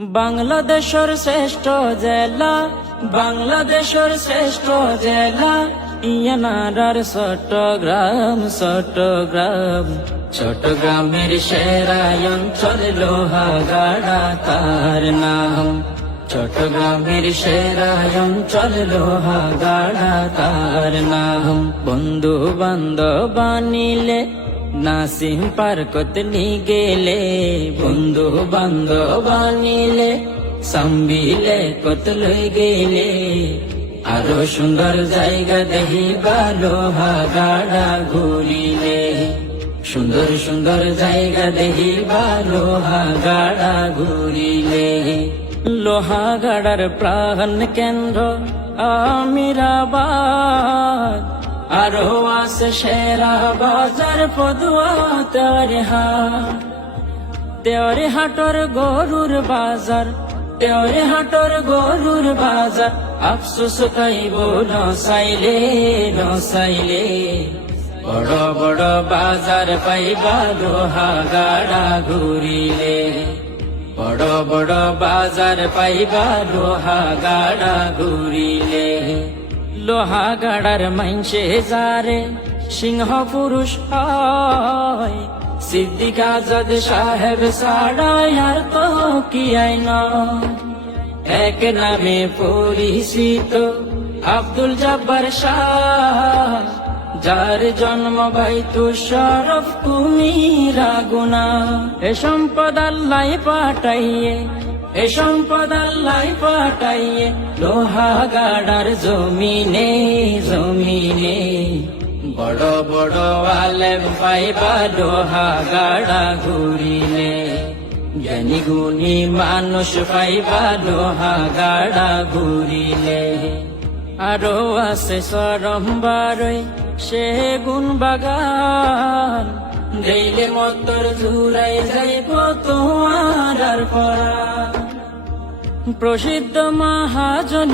বাংলাদেশের শ্রেষ্ঠ জেলা, বাংলাদেশের শ্রেষ্ঠ জেলা ইয়ানার চট্টগ্রাম চট্টগ্রাম। চট্টগ্রামের সেরা অঞ্চল লোহাগাড়া, তার নাম। চট্টগ্রামের সেরা অঞ্চল লোহাগাড়া, তার নাম। বন্ধু বান্ধব আনিলে নাসিম পার্কত নি গেলে বন্ধু বান্ধব আনিলে সাম্বিলে কত লই গেলে। আরও সুন্দর জায়গা দেখি লোহা গাড়া ঘুরিলে। সুন্দর সুন্দর জায়গা দেখি লোহা গাড়া ঘুরিলে। লোহা গাড়ার প্রাণ কেন্দ্র আমিরাবাদ। আরও আছে সেরা বাজার পদুয়া তেরে হাট তেওরে হাটর গরুর বাজার তেওরে হাটর গরুর বাজার। আফসোস তাইব নসাইলে নসাইলে। বড় বড় বাজার পাইবা লোহা গাড়া ঘুরিলে। বড় বড় বাজার পাইবা লোহা গাড়া ঘুরিলে। লোহা গাড়ার মাইনসে যারে সিংহ পুরুষ হয় সিদ্দিক আজাদ সাহেব সাড়ায় আর তো কি আইনা এক নামে পরিচিত আব্দুল জব্বার শাহ যার জন্ম ভাই তু তুষারফ কুমিরা গুনা এ সম্পদ আল্লাহ পাঠাইয়ে এ সম্পদ আল্লাহ পাঠাইয়ে, লোহা গাড়ার জমিনে জমিনে। বড় বড় আলেম পাইবা লোহা গাড়া ঘুরিলে। জ্ঞানী গুণী মানুষ পাইবা লোহা গাড়া ঘুরিলে। আরও আছে সরম বারই, সে গুণ বাগান। দেইলে মতর জুড়াই যাইব তোমার পরা প্রসিদ্ধ মহাজন